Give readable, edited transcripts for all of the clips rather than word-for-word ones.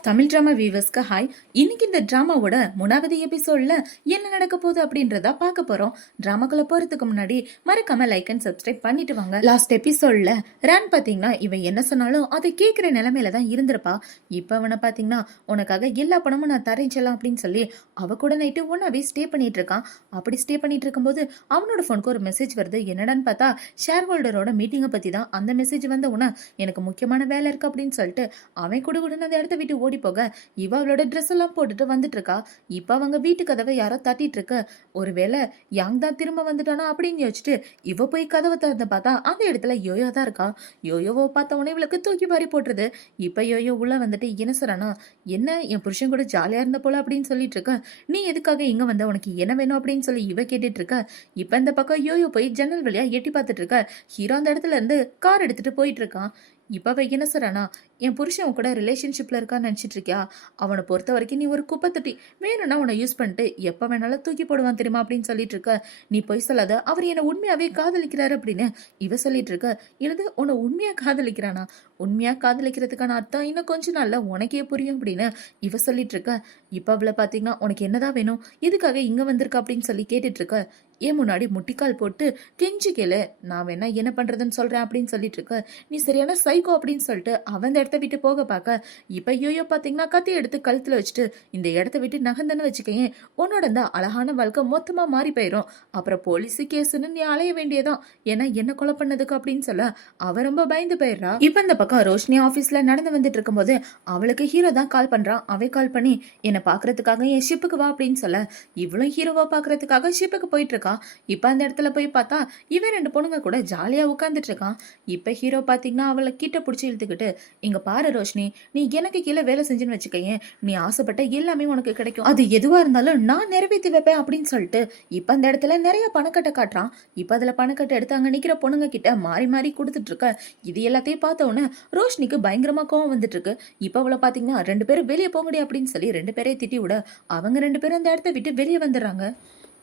Of Tamil drama வியூவர்ஸ்க்கு hi. இன்னைக்கு இந்த டிராமாவோட 3வது எபிசோட்ல என்ன நடக்க போகுது அப்படின்றத பார்க்க போறோம். டிராமாக்குள்ள போறதுக்கு முன்னாடி மறக்காம லைக் அண்ட் சப்ஸ்கிரைப் பண்ணிட்டு வாங்க. லாஸ்ட் எபிசோட்ல ரன் பாத்தீங்கன்னா இவன் என்ன சொன்னாலும் அதை கேட்கிற நிலைமையில தான் இருந்திருப்பா. இப்ப அவனை பாத்தீங்கன்னா உனக்காக எல்லா பணமும் நான் தரேன் செல்லாம் அப்படின்னு சொல்லி அவ கூட நைட்டு ஒன்னாவே ஸ்டே பண்ணிட்டு இருக்கான். அப்படி ஸ்டே பண்ணிட்டு இருக்கும்போது அவனோட போனுக்கு ஒரு மெசேஜ் வருது. என்னடான்னு பார்த்தா ஷேர் ஹோல்டரோட மீட்டிங்கை பத்தி தான். அந்த மெசேஜ் வந்த உடனே எனக்கு முக்கியமான வேலை இருக்கு அப்படின்னு சொல்லிட்டு அவன் கூட அந்த இடத்த விட்டு ஓடி போக இவ அவளோட ட்ரெஸ் எல்லாம் போட்டுட்டு வந்துட்டு இருக்கா. இப்ப அவங்க வீட்டு கதவை யாரோ தட்டிட்டு இருக்க. ஒருவேளை யாங் தான் திரும்ப வந்துட்டானா அப்படின்னு யோசிச்சுட்டு இவ போய் கதவை திறந்து பார்த்தா அந்த இடத்துல யோயோ தான் இருக்கா. யோயோவை பார்த்த உடனே இவளுக்கு தூக்கி வாரி போட்டுருது. இப்ப யோயோ உள்ள வந்துட்டு என்ன சொல்றானா, என்ன என் புருஷன் கூட ஜாலியா இருந்த போல அப்படின்னு சொல்லிட்டு இருக்க. நீ எதுக்காக இங்க வந்த, உனக்கு என்ன வேணும் அப்படின்னு சொல்லி இவ கேட்டுட்டு இருக்க. இப்ப இந்த பக்கம் யோயோ போய் ஜன்னல் வழியா எட்டி பார்த்துட்டு இருக்க. ஹீரோ அந்த இடத்துல இருந்து கார் எடுத்துட்டு போயிட்டு இருக்கான். இப்ப அவ என்ன சொல்றானா, என் புருஷன் கூட ரிலேஷன்ஷிப்ல இருக்கான்னு நினைச்சிட்டு இருக்கியா? அவனை பொறுத்த வரைக்கும் நீ ஒரு குப்பை தொட்டி, வேணும்னா உன்னை யூஸ் பண்ணிட்டு எப்ப வேணாலும் தூக்கி போடுவான் தெரியுமா அப்படின்னு சொல்லிட்டு இருக்க. நீ போய் சொல்லாத, அவர் என்னை உண்மையாவே காதலிக்கிறாரு அப்படின்னு இவ சொல்லிட்டு இருக்க. எனது உன்னை உண்மையா காதலிக்கிறானா? உண்மையா காதலிக்கிறதுக்கான அர்த்தம் இன்னும் கொஞ்ச நாள்ல உனக்கே புரியும் அப்படின்னு இவ சொல்லிட்டு இருக்க. இப்ப அவளை பாத்தீங்கன்னா உனக்கு என்னதான் வேணும், எதுக்காக இங்க வந்திருக்க அப்படின்னு சொல்லி கேட்டுட்டு இருக்க. ஏன் முன்னாடி முட்டிக்கால் போட்டு கெஞ்சி கேளு, நான் வேணா என்ன பண்றதுன்னு சொல்றேன் அப்படின்னு சொல்லிட்டு இருக்க. நீ சரியான சைக்கோ அப்படின்னு சொல்லிட்டு அவன் இடத்த விட்டு போக பார்க்க இப்ப யோயோ பாத்தீங்கன்னா கத்தி எடுத்து கழுத்துல வச்சுட்டு இந்த இடத்த விட்டு நகர்ந்தன்னு வச்சுக்கையே, உன்னோட இந்த அழகான வாழ்க்கை மொத்தமா மாறி போயிரும். அப்புறம் போலீஸு கேஸுன்னு நீ அலைய வேண்டியதான், ஏன்னா என்ன கொலை பண்ணதுக்கு அப்படின்னு சொல்ல அவ ரொம்ப பயந்து போயிடுறா. இப்ப இந்த பக்கம் ரோஷினி ஆபீஸ்ல நடந்து வந்துட்டு இருக்கும் போது அவளுக்கு ஹீரோ தான் கால் பண்றான். அவன் கால் பண்ணி என்னை பாக்குறதுக்காக என் ஷிப்புக்கு வா அப்படின்னு சொல்ல இவளும் ஹீரோவா பாக்குறதுக்காக ஷிப்புக்கு போயிட்டு இருக்கா. இப்ப அந்த இடத்துல போய் பார்த்தா இவன் 2 பொண்ணுங்க கூட ஜாலியா உட்காந்துட்டு இருக்கான். இப்ப ஹீரோ பாத்தீங்கன்னா அவளை கிட்ட பிடிச்சி இழுத்துக்கிட்டு, இங்க பாரு ரோஷினி, நீ எனக்கு கீழே வேலை செஞ்சுன்னு வச்சுக்கையே, நீ ஆசைப்பட்ட எல்லாமே உனக்கு கிடைக்கும், அது எதுவா இருந்தாலும் நான் நிறைவேற்றி வைப்பேன் அப்படின்னு சொல்லிட்டு இப்ப அந்த இடத்துல நிறைய பணக்கட்டை காட்டுறான். இப்ப அதுல பணக்கட்டை எடுத்து அங்க நிக்கிற பொண்ணுங்க கிட்ட மாறி மாறி கொடுத்துட்டு இருக்க. இது எல்லாத்தையும் பார்த்த உடனே ரோஷினிக்கு பயங்கரமா கோவம் வந்துட்டு இருக்கு. இப்ப அவளை பாத்தீங்கன்னா 2 பேரும் வெளியே போங்கடி அப்படின்னு சொல்லி 2 பேரையும் திட்டி விட அவங்க 2 பேரும் அந்த இடத்த விட்டு வெளியே வந்துடுறாங்க.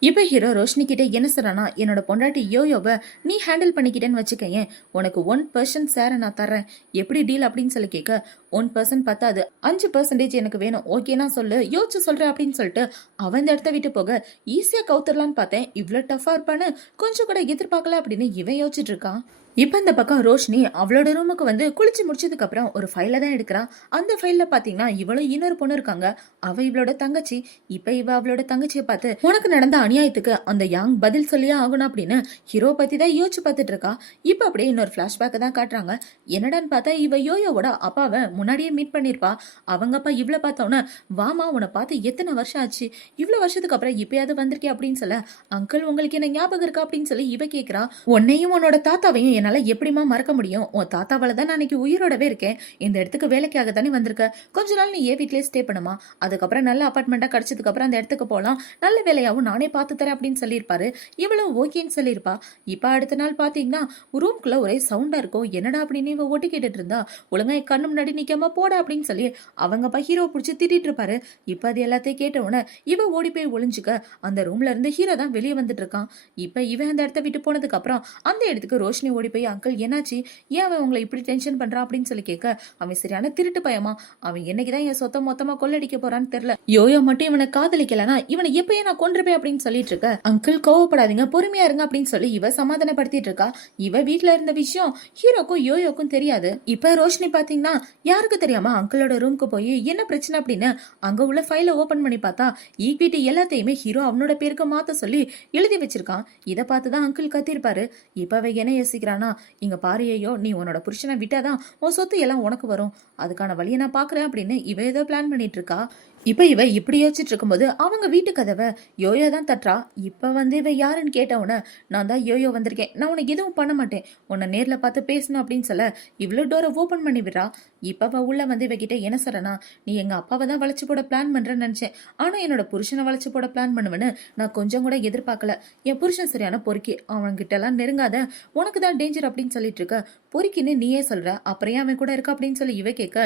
இப்ப ஹீரோ ரோஷினி கிட்ட என்ன சொல்றானா, என்னோட பொண்டாட்டி யோயோவை நீ ஹேண்டில் பண்ணிக்கிட்டேன்னு வச்சுக்கேன், உனக்கு 1% சேர நான் தர்றேன், எப்படி டீல் அப்படின்னு சொல்லி கேட்க 1% பத்தாது, 5% எனக்கு வேணும், ஓகேனா சொல்லு, யோசிச்சு சொல்றேன் அப்படின்னு சொல்லிட்டு அவன் இந்த இடத்த விட்டு போக ஈஸியா கவுத்துடலான்னு பார்த்தேன். இவ்வளவு டஃபா இருப்பான்னு கொஞ்சம் கூட எதிர்பார்க்கல அப்படின்னு இவன் யோசிச்சுட்டு இருக்கான். இப்ப இந்த பக்கம் ரோஷினி அவளோட ரூமுக்கு வந்து குளிச்சு முடிச்சதுக்கு அப்புறம் ஒரு ஃபைல தான் எடுக்கிறான். அந்த ஃபைல்ல பாத்தீங்கன்னா இவளும் இன்னொரு பொண்ணு இருக்காங்க. அவ இவளோட தங்கச்சி. இப்ப இவ அவளோட தங்கச்சியை பார்த்து உனக்கு நடந்த அநியாயத்துக்கு அந்த யாங் பதில் சொல்லியே ஆகணும் அப்படின்னு ஹீரோ பத்தி தான் யோசிச்சு பார்த்துட்டு இருக்கா. இப்ப அப்படியே இன்னொரு பிளாஷ்பேக் தான் காட்டுறாங்க. என்னடான்னு பார்த்தா இவ யோயோவோட அப்பாவை முன்னாடியே மீட் பண்ணிருப்பா. அவங்க அப்பா இவ்வளவு பார்த்தோன்னா, வாமா உன்னை பார்த்து எத்தனை வருஷம் ஆச்சு, இவ்வளவு வருஷத்துக்கு அப்புறம் இப்பயாவது வந்திருக்கே அப்படின்னு சொல்ல, அங்கிள் உங்களுக்கு என்ன ஞாபகம் இருக்கா அப்படின்னு சொல்லி இவ கேக்குறா. உன்னையும் உன்னோட தாத்தாவையும் என்னால எப்படிமா மறக்க முடியும், உன் தாத்தாவால தான் நான் இன்னைக்கு உயிரோடவே இருக்கேன், இந்த இடத்துக்கு வேலைக்காக தானே வந்திருக்க, கொஞ்ச நாள் நீ ஏன் வீட்லயே ஸ்டே பண்ணுமா, அதுக்கப்புறம் நல்ல அபார்ட்மெண்டா கிடைச்சதுக்கு அப்புறம் அந்த இடத்துக்கு போலாம், நல்ல வேலையாவும் நானே பார்த்து தரேன் அப்படின்னு சொல்லியிருப்பாரு. இவ்வளவு ஓகேன்னு சொல்லியிருப்பா. இப்ப அடுத்த நாள் பாத்தீங்கன்னா ரூம்குள்ள ஒரே சவுண்டா இருக்கும். என்னடா அப்படின்னு இவ ஓட்டி கேட்டுட்டு இருந்தா, ஒழுங்கா என் கண்ணு முன்னாடி நிக்காம போட அப்படின்னு சொல்லி அவங்க அப்பா ஹீரோ பிடிச்சி திட்டிட்டு இருப்பாரு. இப்ப அது எல்லாத்தையும் கேட்ட உடனே இவ ஓடி போய் ஒளிஞ்சுக்க அந்த ரூம்ல இருந்து ஹீரோ தான் வெளியே வந்துட்டு இருக்கான். இப்ப இவன் அந்த இடத்த விட்டு போனதுக்கு அப்புறம் அந்த இடத்துக்கு ரோஷினி ஓடி போய் அங்கிள் என்னாச்சு, ஏன் அவன் உங்களை இப்படி டென்ஷன் பண்றான் அப்படின்னு சொல்லி கேட்க, அவன் சரியான திருட்டு பயமா, அவன் என்னைக்குதான் என் சொத்தை மொத்தமா கொள்ளடிக்க போறான்னு தெரியல, யோயோ மட்டும் இவனை காதலிக்கலனா இவனை எப்பயே நான் கொன்றுப்பேன் அப்படின்னு சொல்லிட்டு இருக்க. அங்கிள் கோவப்படாதீங்க, பொறுமையா இருங்க அப்படின்னு சொல்லி இவ சமாதானப்படுத்திட்டு இருக்கா. இவ வீட்டுல இருந்த விஷயம் ஹீரோக்கும் யோயோக்கும் தெரியாது. இப்ப ரோஷினி பாத்தீங்கன்னா யாருக்கு தெரியாம அங்கிளோட ரூம்க்கு போய் என்ன பிரச்சனை அப்படின்னு அங்க உள்ள ஃபைல ஓபன் பண்ணி பார்த்தா ஈக்விட்டி எல்லாத்தையுமே ஹீரோ அவனோட பேருக்கு மாத்த சொல்லி எழுதி வச்சிருக்கான். இதை பார்த்துதான் அங்கிள் கத்திருப்பாரு. இப்ப அவ என்ன யோசிக்கிறானா, இங்க பாரு, நீ உன்னோட புருஷனை விட்டாதான் உன் சொத்து எல்லாம் உனக்கு வரும், அதுக்கான வழியை நான் பாக்குறேன் அப்படின்னு இவ ஏதோ பிளான் பண்ணிட்டு இருக்கா. இப்ப இவ இப்படி யோசிச்சுட்டு இருக்கும்போது அவங்க வீட்டு கதவை யோயோ தான் தட்டுறா. இப்ப வந்து இவ யாருன்னு கேட்டவன, நான் தான் யோயோ வந்திருக்கேன், நான் உனக்கு எதுவும் பண்ண மாட்டேன், உன்னை நேர்ல பார்த்து பேசணும் அப்படின்னு சொல்ல இவ்வளவு டோரை ஓபன் பண்ணி விடுறா. இப்ப அவ உள்ள வந்து இவகிட்ட என்ன சொல்றனா, நீ எங்க அப்பாவை தான் வளைச்சு போட பிளான் பண்றேன்னு நினைச்சேன், ஆனா என்னோட புருஷனை வளைச்சு போட பிளான் பண்ணுவேன்னு நான் கொஞ்சம் கூட எதிர்பார்க்கல, என் புருஷன் சரியான பொறுக்கி, அவன்கிட்ட எல்லாம் நெருங்காத, உனக்கு தான் டேஞ்சர் அப்படின்னு சொல்லிட்டு இருக்க, பொறுக்கின்னு நீயே சொல்ற, அப்புறம் அவன் கூட இருக்க அப்படின்னு சொல்லி இவ கேட்க,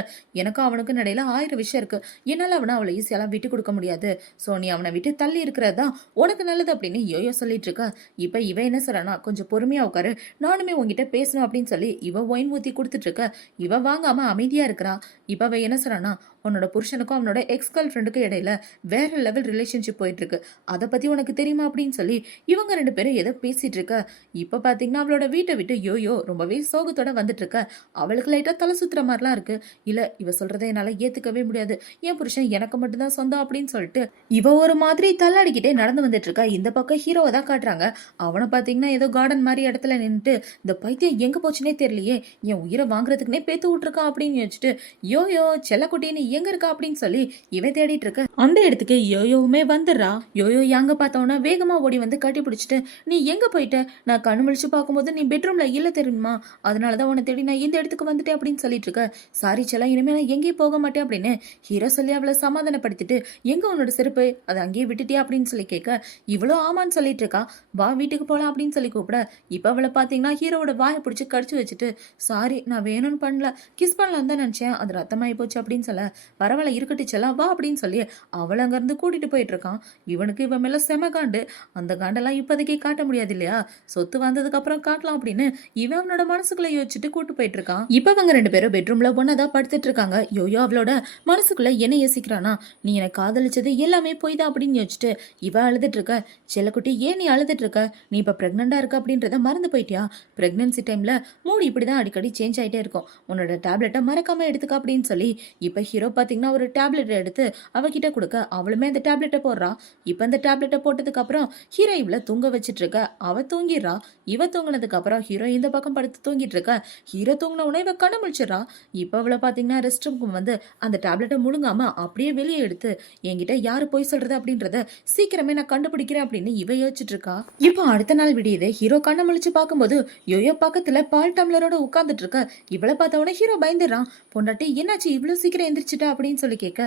எனக்கும் அவனுக்கு இடையில 1000 விஷயம் இருக்கு, என்னால அவனை அவளை ஈஸியெல்லாம் விட்டு கொடுக்க முடியாது, சோ நீ அவனை விட்டு தள்ளி இருக்கிறதா உனக்கு நல்லது அப்படின்னு யோயோ சொல்லிட்டு இருக்க. இப்ப இவ என்ன சொல்றானா, கொஞ்சம் பொறுமையா உட்காரு, நானுமே உங்ககிட்ட பேசணும் அப்படின்னு சொல்லி இவ ஒயின் ஊத்தி கொடுத்துட்டு இருக்க. இவ வாங்காம அமைதியா இருக்கிறா. இப்ப அவ என்ன சொல்றானா, உன்னோட புருஷனுக்கும் அவனோட எக்ஸ் கேர்ள் ஃப்ரெண்டுக்கும் இடையில வேற லெவல் ரிலேஷன்ஷிப் போயிட்டு இருக்கு. அதை பத்தி உனக்கு தெரியுமா அப்படின்னு சொல்லி இவங்க 2 பேரும் ஏதோ பேசிட்டு இருக்க. இப்ப பாத்தீங்கன்னா அவளோட வீட்டை விட்டு யோயோ ரொம்பவே சோகத்தோட வந்துட்டு இருக்க. அவளுக்கு லைட்டா தலை சுத்துற மாதிரிலாம் இருக்கு. இல்ல இவ சொல்றதை என்னால ஏத்துக்கவே முடியாது, என் புருஷன் எனக்கு மட்டும்தான் சொந்தம் அப்படின்னு சொல்லிட்டு இவ ஒரு மாதிரி தள்ளாடிக்கிட்டே நடந்து வந்துட்டு இருக்கா. இந்த பக்கம் ஹீரோவை தான் காட்டுறாங்க. அவனை பாத்தீங்கன்னா ஏதோ கார்டன் மாதிரி இடத்துல நின்னுட்டு இந்த பைத்தியம் எங்க போச்சுன்னே தெரியலையே, என் உயிரை வாங்குறதுக்குன்னே பேத்து விட்டுருக்கா அப்படின்னு வச்சுட்டு யோயோ செல்லக்குட்டின்னு எங்க இருக்கா அப்படின்னு சொல்லி இவன் தேடிட்டு இருக்க. அந்த இடத்துக்கு யோயோவுமே வந்துடுறா. யோயோ எங்க பார்த்தோன்னா வேகமா ஓடி வந்து கட்டி பிடிச்சிட்டு, நீ எங்க போயிட்ட, நான் கண்ணு முழிச்சு பார்க்கும்போது நீ பெட்ரூம்ல இல்ல தெரியுமா, அதனாலதான் உன்னை தேடி நான் இந்த இடத்துக்கு வந்துட்டேன் அப்படின்னு சொல்லிட்டு இருக்க. சாரி செல்லா, இனிமே நான் எங்கேயும் போக மாட்டேன் அப்படின்னு ஹீரோ சொல்லி அவளை சமாதானப்படுத்திட்டு, எங்க உன்னோட செருப்பு, அதை அங்கேயே விட்டுட்டியா அப்படின்னு சொல்லி கேட்க, இவ்வளோ ஆமான்னு சொல்லிட்டு இருக்கா. வா வீட்டுக்கு போலாம் அப்படின்னு சொல்லி கூப்பிட, இப்ப அவளை பாத்தீங்கன்னா ஹீரோவோட வாயை பிடிச்சி கடிச்சு வச்சுட்டு, சாரி நான் வேணும்னு பண்ணல, கிஸ் பண்ணலாம் தான் நினைச்சேன், அது ரத்தமாயி போச்சு அப்படின்னு சொல்ல, பரவாயில்ல இருக்கட்டு செல்லா வா அப்படின்னு சொல்லி அவளை அங்க இருந்து கூட்டிட்டு போயிட்டு இருக்கான். இவனுக்கு இவன் மேல செம காண்டு. அந்த காண்டெல்லாம் இப்போதைக்கு காட்ட முடியாது இல்லையா, சொத்து வந்ததுக்கு அப்புறம் காட்டலாம் அப்படின்னு இவன் அவனோட மனசுக்குள்ள யோசிச்சுட்டு கூட்டு போயிட்டு இருக்கான். இப்ப அவங்க 2 பேரும் பெட்ரூம்ல ஒன்னாதான் படுத்துட்டு இருக்காங்க. யோயோ அவளோட மனசுக்குள்ள என்ன யோசிக்கிறானா, நீ எனக்கு காதலிச்சது எல்லாமே போய் தான் அப்படின்னு யோசிச்சுட்டு இவ அழுதுட்டு இருக்க. செல்லக்குட்டி ஏன் நீ அழுதுட்டு இருக்க, நீ இப்ப பிரெக்னண்டா இருக்க அப்படின்றத மறந்து போயிட்டியா, பிரெக்னன்சி டைம்ல மூடு இப்படிதான் அடிக்கடி சேஞ்ச் ஆயிட்டே இருக்கும், உன்னோட டேப்லெட்டை மறக்காம எடுத்துக்க அப்படின்னு சொல்லி இப்ப ஹீரோ பாத்தீங்கன்னா ஒரு டேப்லெட் எடுத்து அவகிட்ட கொடுக்க, அவளுமே அந்த டேப்லெட்டை போடுறா. இப்ப அந்த டேப்லெட்டை போட்டதுக்கு அப்புறம் ஹீரோ இவள தூங்க வச்சிட்டு இருக்க. அவ தூங்கிடுறா. இவ தூங்கினதுக்கு அப்புறம் ஹீரோ இந்த பக்கம் படுத்து தூங்கிட்டு இருக்க. ஹீரோ தூங்கின உடனே இவ கண்ண முழிச்சிடறா. இப்ப அவளை பாத்தீங்கன்னா ரெஸ்ட் ரூம்க்கு வந்து அந்த டேப்லெட்டை முழுங்காம அப்படியே வெளியே எடுத்து, என்கிட்ட யாரு போய் சொல்றது அப்படின்றத சீக்கிரமே நான் கண்டுபிடிக்கிறேன் அப்படின்னு இவ யோசிச்சுட்டு இருக்கா. இப்போ அடுத்த நாள் விடியுது. ஹீரோ கண்ண முழிச்சு பார்க்கும்போது யோயோ பக்கத்துல பால் டம்ளரோட உட்கார்ந்துட்டு இருக்க. இவளை பார்த்த உடனே ஹீரோ பயந்துடுறான். பொண்டாட்டி என்னாச்சு இவ்வளவு சீக்கிரம் எந்திரிச்சிட்டா அப்படின்னு சொல்லி கேட்க,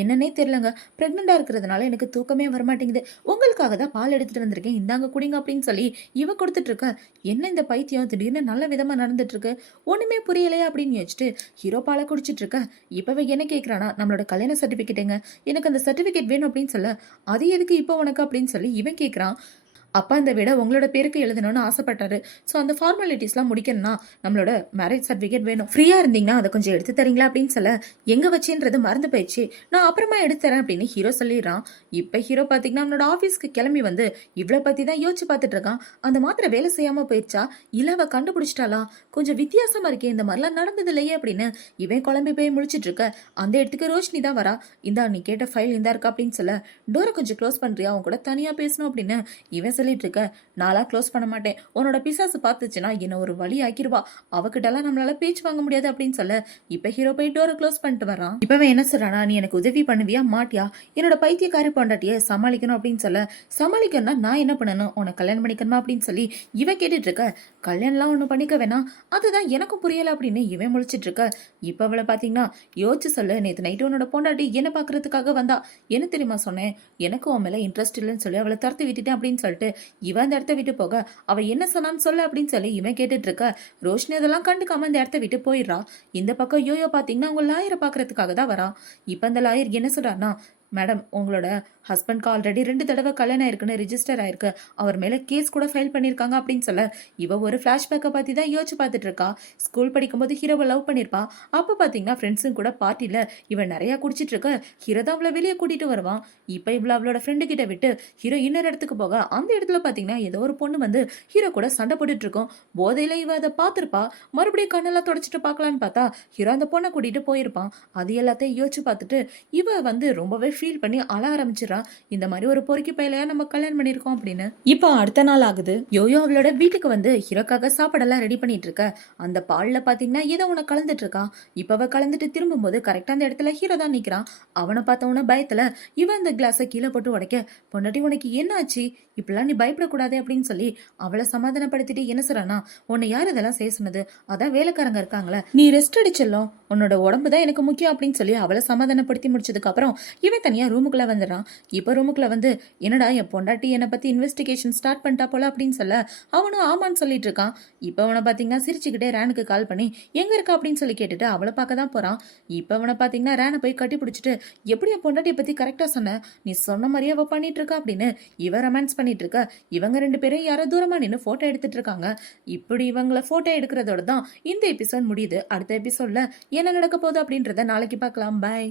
என்னன்னே தெரியலங்க, பிரெக்னண்டா இருக்கிறதுனால எனக்கு தூக்கமே வரமாட்டேங்குது, உங்களுக்காக தான் பால் எடுத்துட்டு வந்திருக்கேன், இந்தாங்க குடிங்க அப்படின்னு சொல்லி இவ கொடுத்துட்டு இருக்க. என்ன இந்த பைத்தியம் திடீர்னு நல்ல விதமா நடந்துட்டு இருக்கு, ஒண்ணுமே புரியலையா அப்படின்னு யோசிச்சுட்டு ஹீரோ பாலை குடிச்சிட்டு இருக்க. இப்பவே என்ன கேட்கறானா, நம்மளோட கல்யாண சர்டிபிகேட்டுங்க, எனக்கு அந்த சர்டிபிகேட் வேணும் அப்படின்னு சொல்ல, அது எதுக்கு இப்போ உனக்கு அப்படின்னு சொல்லி இவன் கேட்கறான். அப்பா இந்த விட உங்களோட பேருக்கு எழுதணும்னு ஆசைப்பட்டாரு. ஸோ அந்த ஃபார்மாலிட்டிஸ்லாம் முடிக்கணும்னா நம்மளோட மேரேஜ் சர்டிஃபிகேட் வேணும், ஃப்ரீயா இருந்தீங்கன்னா அதை கொஞ்சம் எடுத்து தரீங்களா அப்படின்னு சொல்ல, எங்க வச்சுன்றது மறந்து போயிடுச்சு, நான் அப்புறமா எடுத்து தரேன் அப்படின்னு ஹீரோ சொல்லிடுறான். இப்ப ஹீரோ பாத்தீங்கன்னா அவனோட ஆஃபீஸ்க்கு கிளம்பி வந்து இவ்வளவு பத்தி தான் யோசிச்சு பார்த்துட்டு இருக்கான். அந்த மாத்திரை வேலை செய்யாம போயிடுச்சா, இல்ல அவ கண்டுபிடிச்சிட்டாளா, கொஞ்சம் வித்தியாசமா இருக்கே, இந்த மாதிரிலாம் நடந்தது இல்லையே அப்படின்னு இவன் குழம்பி போய் முழிச்சிட்டு இருக்க. அந்த இடத்துக்கு ரோஷினி தான் வரா. இந்தா நீ கேட்ட ஃபைல் இந்தா இருக்கா அப்படின்னு சொல்ல, டோரை கொஞ்சம் க்ளோஸ் பண்றியா, அவன் கூட தனியா பேசணும் அப்படின்னு இவன் சொல்லிட்டு இருக்க. நாளா க்ளோஸ் பண்ண மாட்டேன், உன்னோட பிசாசு பார்த்துச்சுன்னா என்ன ஒரு வழி ஆக்கிருவா, அவகிட்டலாம் நம்மளால பேச்சு வாங்க முடியாது அப்படின்னு சொல்ல, இப்ப ஹீரோ போய் டோரை க்ளோஸ் பண்ணிட்டு வரான். இப்பவே என்ன சொல்றானா, நீ எனக்கு உதவி பண்ணுவியா மாட்டியா, என்னோட பைத்தியக்காரி பொண்டாட்டிய சமாளிக்கணும் அப்படின்னு சொல்ல, சமாளிக்கணும்னா நான் என்ன பண்ணணும், உனக்கு கல்யாணம் பண்ணிக்கணுமா அப்படின்னு சொல்லி இவன் கேட்டுட்டு இருக்க. கல்யாணம்லாம் ஒண்ணு பண்ணிக்க வேணாம், அதுதான் எனக்கும் புரியல அப்படின்னு இவன் முழிச்சிட்டு இருக்க. இப்ப அவளை பாத்தீங்கன்னா யோசிச்சு சொல்லு, நேத்து நைட்டு உன்னோட பொண்டாட்டி என்ன பாக்குறதுக்காக வந்தா, என்ன தெரியுமா சொன்னேன், எனக்கு உன் மேல இன்ட்ரெஸ்ட் இல்லைன்னு சொல்லி அவளை துரத்தி விட்டுட்டேன் அப்படின்னு சொல்லிட்டு இவன் அந்த இடத்த விட்டு போக, அவ என்ன சொன்னான்னு சொல்ல அப்படின்னு சொல்லி இவன் கேட்டுட்டு இருக்க. ரோஷினி அதெல்லாம் கண்டுக்காம அந்த இடத்த விட்டு போயிடுறா. இந்த பக்கம் யோயோ பாத்தீங்கன்னா அவங்க லாயரை பாக்குறதுக்காக தான் வரா. இப்ப அந்த லாயர் என்ன சொல்றாருன்னா, மேடம் உங்களோட ஹஸ்பண்ட்க்கு ஆல்ரெடி 2 தடவை கல்யாணம் ஆயிருக்குன்னு ரிஜிஸ்டர் ஆயிருக்கு, அவர் மேல கேஸ் கூட ஃபைல் பண்ணிருக்காங்க அப்படின்னு சொல்ல, இவ ஒரு பிளாஷ்பேக்கை பத்தி தான் யோசிச்சு பார்த்துட்டு இருக்கா. ஸ்கூல் படிக்கும்போது ஹீரோவை லவ் பண்ணிருப்பா. அப்ப பாத்தீங்கன்னா ஃப்ரெண்ட்ஸும் கூட பார்ட்டில இவன் நிறைய குடிச்சிட்டு இருக்க. ஹீரோ தான் அவளை வெளியே கூட்டிட்டு வருவான். இப்ப இவ்வளவு அவளோட ஃப்ரெண்டு கிட்ட விட்டு ஹீரோ இன்னொரு இடத்துக்கு போக, அந்த இடத்துல பாத்தீங்கன்னா ஏதோ ஒரு பொண்ணு வந்து ஹீரோ கூட சண்டை போட்டுட்டு இருக்கோம். போதையில இவ அதை பார்த்திருப்பா. மறுபடியும் கண்ணெல்லாம் தொடச்சிட்டு பார்க்கலான்னு பார்த்தா ஹீரோ அந்த பொண்ணை கூட்டிட்டு போயிருப்பான். அது எல்லாத்தையும் யோசிச்சு பார்த்துட்டு இவ வந்து ரொம்பவே ஃபீல் பண்ணி அழ ஆரம்பிச்சிடறா. இந்த மாதிரி ஒரு பொறுக்கி பையலையா நம்ம கல்யாணம் பண்ணிருக்கோம் அப்படின்னு. இப்போ அடுத்த நாள் ஆகுது. யோயோ அவளோட வீட்டுக்கு வந்து ஹீரோக்காக சாப்பாடெல்லாம் ரெடி பண்ணிட்டு இருக்க. அந்த பால்ல பாத்தீங்கன்னா ஏதோ உன கலந்துட்டு இருக்கா. இப்ப அவ கலந்துட்டு திரும்பும் போது கரெக்டா அந்த இடத்துல ஹீரோ தான் நிக்கிறான். அவனை பார்த்தவன பயத்துல இவன் அந்த கிளாஸை கீழே போட்டு உடைக்க, பொண்டாட்டி உனக்கு என்ன ஆச்சு, இப்பெல்லாம் நீ பயப்படக்கூடாது அப்படின்னு சொல்லி அவளை சமாதானப்படுத்திட்டு என்ன சொல்றானா, உன்னை யார் இதெல்லாம் செய்ய சொன்னது, அதான் வேலைக்காரங்க இருக்காங்களே, நீ ரெஸ்ட் அடிச்சிடலாம், உன்னோட உடம்பு தான் எனக்கு முக்கியம் அப்படின்னு சொல்லி அவளை சமாதானப்படுத்தி முடிச்சதுக்கு அப்புறம் இவன் தனியா ரூமுக்குள்ள வந்துடுறான். இப்ப ரூமுக்குள்ள வந்து, என்னடா என் பொண்டாட்டி என்னை பத்தி இன்வெஸ்டிகேஷன் ஸ்டார்ட் பண்ணிட்டா போல அப்படின்னு சொல்ல, அவனும் ஆமான்னு சொல்லிட்டு இருக்கான். இப்ப அவனை பாத்தீங்கன்னா சிரிச்சுக்கிட்டே ரேனுக்கு கால் பண்ணி எங்க இருக்கா அப்படின்னு சொல்லி கேட்டுட்டு அவளை பார்க்க தான் போறான். இப்ப அவனை பாத்தீங்கன்னா ரேனை போய் கட்டி பிடிச்சிட்டு, எப்படி என் பொண்டாட்டியை பத்தி கரெக்டா சொன்ன, நீ சொன்ன மாதிரியே அவ பண்ணிட்டு இருக்கா அப்படின்னு இவ ரொமான்ஸ் பண்ணிட்டு இருக்க. இவங்க 2 பேரும் யாரோ தூரமா நின்று போட்டோ எடுத்துட்டு இருக்காங்க. இப்படி இவங்களை போட்டோ எடுக்கிறதோட தான் இந்த எபிசோட் முடியுது. அடுத்த எபிசோட்ல என்ன நடக்க போகுது அப்படின்றத நாளைக்கு பார்க்கலாம். பாய்.